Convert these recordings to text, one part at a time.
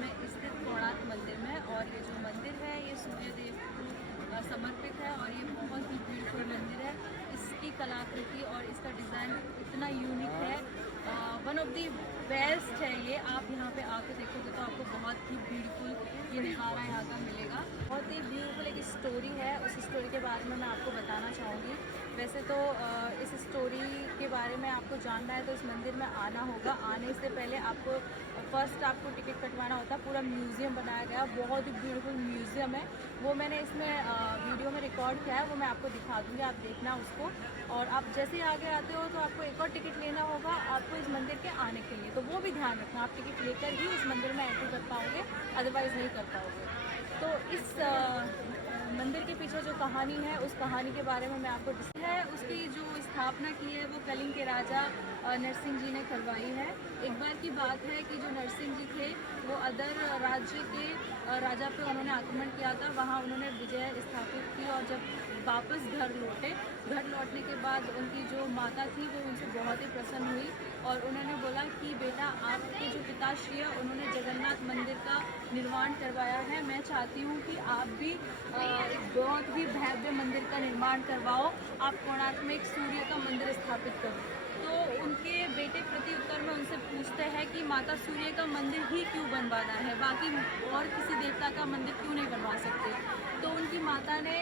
में स्थित कोणार्क मंदिर में। और ये जो मंदिर है ये सूर्य देव को समर्पित है और ये बहुत ही ब्यूटीफुल मंदिर है। इसकी कलाकृति और इसका डिज़ाइन इतना यूनिक है, वन ऑफ दी बेस्ट है ये। आप यहाँ पे आके देखोगे तो आपको बहुत ही ब्यूटीफुल ये नज़ारा यहाँ का मिलेगा। बहुत ही ब्यूटीफुल एक स्टोरी है, उस स्टोरी के बारे में मैं आपको बताना चाहूँगी। वैसे तो इस स्टोरी के बारे में आपको जानना है तो इस मंदिर में आना होगा। आने से पहले आपको फर्स्ट आपको टिकट कटवाना होता है। पूरा म्यूज़ियम बनाया गया, बहुत ही ब्यूटीफुल म्यूज़ियम है। वो मैंने इसमें वीडियो में रिकॉर्ड किया है, वो मैं आपको दिखा दूँगी, आप देखना उसको। और आप जैसे ही आगे आते हो तो आपको एक और टिकट लेना होगा आपको इस मंदिर के आने के लिए, तो वो भी ध्यान रखना, आप टिकट लेकर ही इस मंदिर में एंट्री कर पाओगे, अदरवाइज़ नहीं कर पाओगे। तो इस मंदिर के पीछे जो कहानी है उस कहानी के बारे में मैं आपको है। उसकी जो स्थापना की है वो कलिंग के राजा नरसिंह जी ने करवाई है। एक बार की बात है कि जो नरसिंह जी थे वो अदर राज्य के राजा पे उन्होंने आक्रमण किया था, वहाँ उन्होंने विजय स्थापित की। और जब वापस घर लौटने के बाद उनकी जो माता थी वो उनसे बहुत ही प्रसन्न हुई और उन्होंने बोला कि बेटा, आपके जो पिताश्री है उन्होंने जगन्नाथ मंदिर का निर्माण करवाया है, मैं चाहती हूँ कि आप भी बहुत ही भव्य मंदिर का निर्माण करवाओ, आप कोणार्क में एक सूर्य का मंदिर स्थापित करो। तो उनके बेटे प्रति उत्तर में उनसे पूछते हैं कि माता, सूर्य का मंदिर ही क्यों बनवाना है, बाकी और किसी देवता का मंदिर क्यों नहीं बनवा सकते। तो उनकी माता ने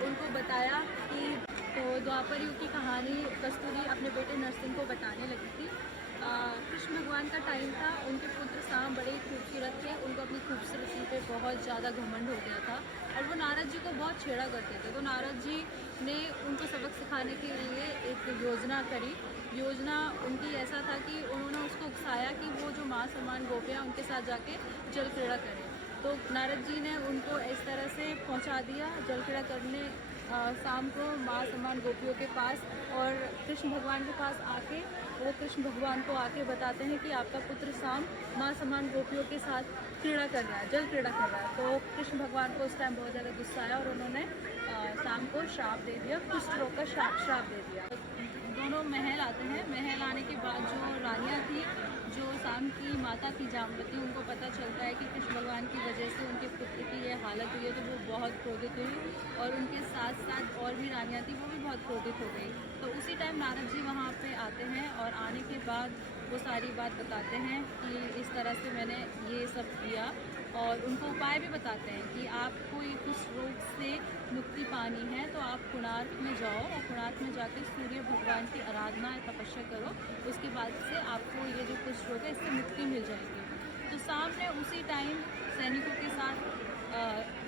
उनको बताया कि तो द्वापर युग की कहानी कस्तूरी अपने बेटे नरसिंह को बताने लगी थी। कृष्ण भगवान का टाइम था, उनके पुत्र साम बड़े खूबसूरत थे, उनको अपनी खूबसूरती पे बहुत ज़्यादा घमंड हो गया था और वो नारद जी को बहुत छेड़ा करते थे। तो नारद जी ने उनको सबक सिखाने के लिए एक योजना करी। योजना उनकी ऐसा था कि उन्होंने उसको उकसाया कि वो जो माँ समान गोपियाँ उनके साथ जाके जल क्रीड़ा करें। तो नारद जी ने उनको इस तरह से पहुंचा दिया जल क्रीड़ा करने शाम को माँ समान गोपियों के पास। और कृष्ण भगवान के पास आके वो कृष्ण भगवान को आके बताते हैं कि आपका पुत्र शाम माँ समान गोपियों के साथ क्रीड़ा कर रहा है, जल क्रीड़ा कर रहा है। तो कृष्ण भगवान को उस टाइम बहुत ज़्यादा गुस्सा आया और उन्होंने शाम को श्राप दे दिया, कुष्ठ रोग का श्राप दे दिया। दोनों महल आते हैं, महल आने के बाद जो रानियाँ थी, जो शाम की माता थी जामवती, उनको पता चलता है कि कृष्ण भगवान की वजह से उनके पुत्र की ये हालत हुई है, तो वो बहुत क्रोधित हुई और उनके साथ साथ और भी रानियाँ थी वो भी बहुत क्रोधित हो गई। तो उसी टाइम नारद जी वहाँ पे आते हैं और आने के बाद वो सारी बात बताते हैं कि इस तरह से मैंने ये सब किया और उनको उपाय भी बताते हैं कि आपको ये कुष्ठ रोग से मुक्ति पानी है तो आप कोणार्क में जाओ और कोणार्क में जाकर सूर्य भगवान की आराधना या तपस्या करो, उसके बाद से आपको ये जो कुष्ठ रोग है इससे मुक्ति मिल जाएगी। तो शाम ने उसी टाइम सैनिकों के साथ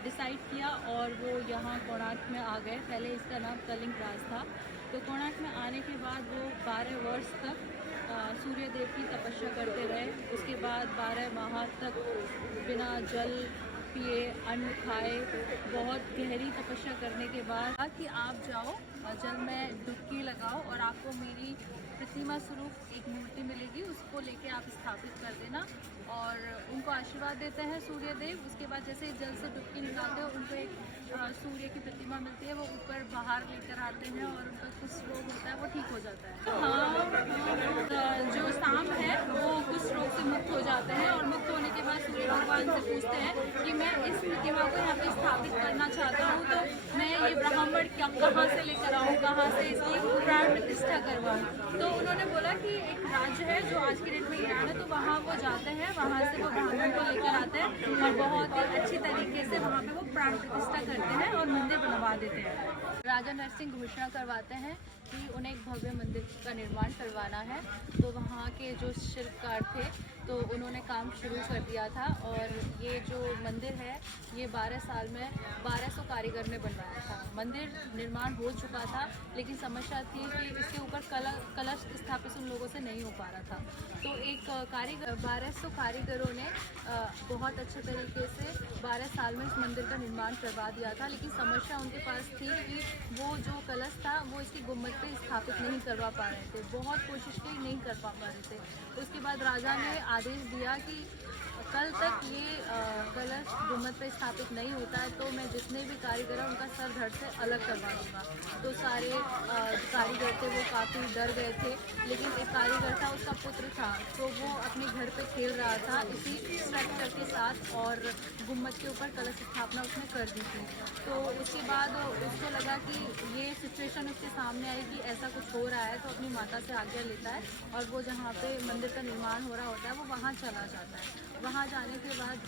डिसाइड किया और वो यहाँ कोणार्क में आ गए। पहले इसका नाम कलिंग राज था। तो कोणार्क में आने के बाद वो 12 वर्ष तक सूर्य देव की तपस्या करते रहे। उसके बाद 12 माह तक बिना जल पिए, अन्न खाए, बहुत गहरी तपस्या करने के बाद कि आप जाओ जल में डुबकी लगाओ और आपको मेरी प्रतिमा स्वरूप एक मूर्ति मिलेगी, उसको लेके आप स्थापित कर देना। और उनको आशीर्वाद देते हैं सूर्य देव। उसके बाद जैसे जल से डुबकी निकालते हो उनको एक सूर्य की प्रतिमा मिलती है, वो ऊपर बाहर लेकर आते हैं और उनका कुछ रोग होता है वो ठीक हो जाता है। हाँ, जो सांप है वो कुछ रोग से मुक्त हो जाते हैं और मुक्त होने के बाद सूर्य भगवान से पूछते हैं कि मैं इस प्रतिमा को यहाँ पे स्थापित करना चाहता हूँ, तो मैं ये ब्राह्मण कहाँ से लेकर आऊँ, कहाँ से इसकी प्राण प्रतिष्ठा करवाऊँ। तो उन्होंने बोला कि एक राज्य है जो आज की डेट में ईरान है, तो वहाँ वो जाते हैं, वहाँ से वो ब्राह्मण को लेकर आते हैं और बहुत ही अच्छी तरीके से वहाँ पे वो प्राण प्रतिष्ठा करते हैं और मंदिर बनवा देते हैं। राजा नरसिंह घोषणा करवाते हैं कि उन्हें एक भव्य मंदिर का निर्माण करवाना है। तो वहाँ के जो शिल्पकार थे तो उन्होंने काम शुरू कर दिया था और ये जो मंदिर है ये 12 साल में 1200 कारीगर ने बनवाया था। मंदिर निर्माण हो चुका था लेकिन समस्या थी कि इसके ऊपर कलश स्थापित उन लोगों से नहीं हो पा रहा था। तो एक 1200 कारीगरों ने बहुत अच्छे तरीके से 12 साल में इस मंदिर का निर्माण करवा दिया था। लेकिन समस्या उनके पास थी कि वो जो कलश था वो इसकी गुम्बद पे स्थापित नहीं करवा पा रहे थे, बहुत कोशिश की नहीं कर पा रहे थे। उसके बाद राजा ने आदेश दिया कि कल तक ये कलश गुम्बद पे स्थापित नहीं होता है तो मैं जितने भी कारीगर हैं उनका सर धड़ से अलग करवा दूँगा। तो सारे कारीगर थे वो काफ़ी डर गए थे, लेकिन एक कारीगर था, उसका पुत्र था, तो वो अपने घर पे खेल रहा था इसी स्ट्रक्चर के साथ और गुम्बद के ऊपर कलश स्थापना उसने कर दी थी। तो उसके बाद उसको लगा कि ये सिचुएशन उसके सामने आई कि ऐसा कुछ हो रहा है, तो अपनी माता से आज्ञा लेता है और वो जहाँ पे मंदिर का निर्माण हो रहा होता है वो वहाँ चला जाता है। वहाँ जाने के बाद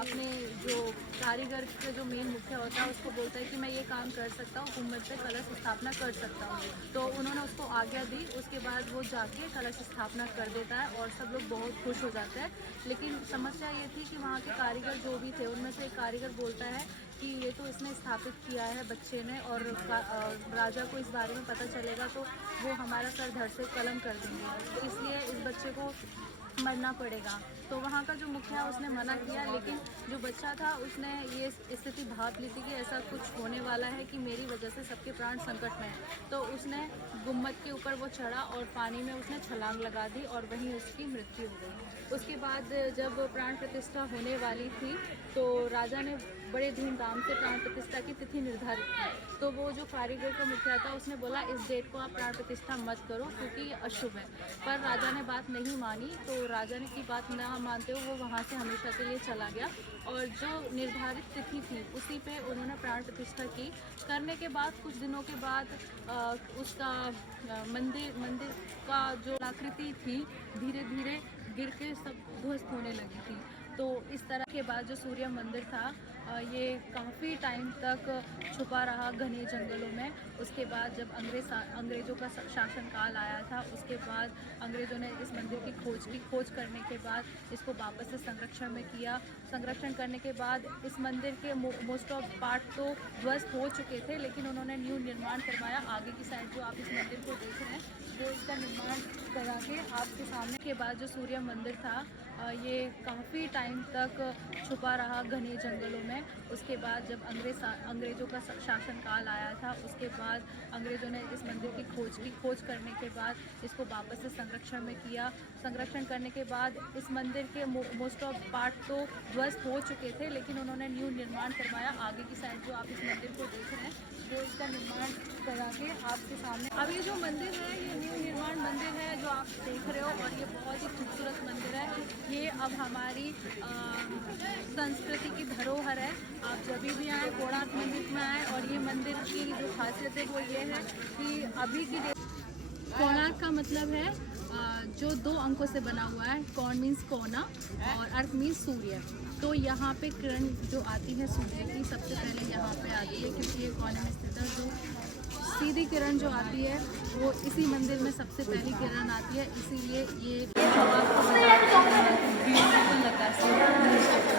अपने जो कारीगर के जो मेन मुखिया होता है उसको बोलता है कि मैं ये काम कर सकता हूँ, गुम्बद पे कलश स्थापना कर सकता हूँ। तो उन्होंने उसको आज्ञा दी। उसके बाद वो जाके कलश स्थापना कर देता है और सब लोग बहुत खुश हो जाते हैं। लेकिन समस्या ये थी कि वहाँ के कारीगर जो भी थे उनमें से एक कारीगर बोलता है कि ये तो इसने स्थापित किया है बच्चे ने, और राजा को इस बारे में पता चलेगा तो वो हमारा सर धड़ से कलम कर देंगे, तो इसलिए इस बच्चे को मरना पड़ेगा। तो वहाँ का जो मुखिया उसने मना किया, लेकिन जो बच्चा था उसने ये स्थिति भाप ली थी कि ऐसा कुछ होने वाला है कि मेरी वजह से सबके प्राण संकट में है। तो उसने गुम्बद के ऊपर वो चढ़ा और पानी में उसने छलांग लगा दी और वहीं उसकी मृत्यु हो गई। उसके बाद जब प्राण प्रतिष्ठा होने वाली थी तो राजा ने बड़े धूमधाम से प्राण प्रतिष्ठा की तिथि निर्धारित की। तो वो जो कारीगर का मुखिया था उसने बोला इस डेट को आप प्राण प्रतिष्ठा मत करो क्योंकि ये अशुभ है। पर राजा ने बात नहीं मानी, तो राजा ने की बात ना मानते हुए वो वहाँ से हमेशा के लिए चला गया और जो निर्धारित तिथि थी उसी पे उन्होंने प्राण प्रतिष्ठा की। करने के बाद कुछ दिनों के बाद उसका मंदिर का जो आकृति थी धीरे धीरे गिर के सब ध्वस्त होने लगी थी। तो इस तरह के बाद जो सूर्य मंदिर था ये काफ़ी टाइम तक छुपा रहा घने जंगलों में। उसके बाद जब अंग्रेज़ों का शासनकाल आया था, उसके बाद अंग्रेज़ों ने इस मंदिर की खोज करने के बाद इसको वापस से संरक्षण में किया। संरक्षण करने के बाद इस मंदिर के मोस्ट ऑफ पार्ट तो ध्वस्त हो चुके थे, लेकिन उन्होंने न्यू निर्माण करवाया। आगे की साइड जो आप इस मंदिर को देख रहे हैं वो इसका निर्माण करा के आपके सामने। के बाद जो सूर्य मंदिर था ये काफ़ी टाइम तक छुपा रहा घने जंगलों में। उसके बाद जब अंग्रेज़ों का शासनकाल आया था, उसके बाद अंग्रेज़ों ने इस मंदिर की खोज करने के बाद इसको वापस से संरक्षण में किया। संरक्षण करने के बाद इस मंदिर के मोस्ट ऑफ पार्ट तो ध्वस्त हो चुके थे, लेकिन उन्होंने न्यू निर्माण करवाया। आगे की साइड जो आप इस मंदिर को देख रहे हैं वो इसका निर्माण करा के आपके सामने। अब ये जो मंदिर है ये न्यू निर्माण मंदिर है जो आप देख रहे हो, और ये बहुत ही खूबसूरत मंदिर है। ये अब हमारी संस्कृति की धरोहर है। आप जब भी आए कोणार्क मंदिर में आए, और ये मंदिर की जो खासियत है वो ये है कि अभी की कोणार्क का मतलब है जो 2 अंकों से बना हुआ है। कौन मीन्स कोना और अर्क मीन्स सूर्य। तो यहाँ पे किरण जो आती है सूर्य की सबसे पहले यहाँ पे आती है, क्योंकि ये कोने में स्थित है। जो सीधी किरण जो आती है वो इसी मंदिर में सबसे पहली किरण आती है, इसीलिए ये हवा को ब्यूटीफुल लगता है।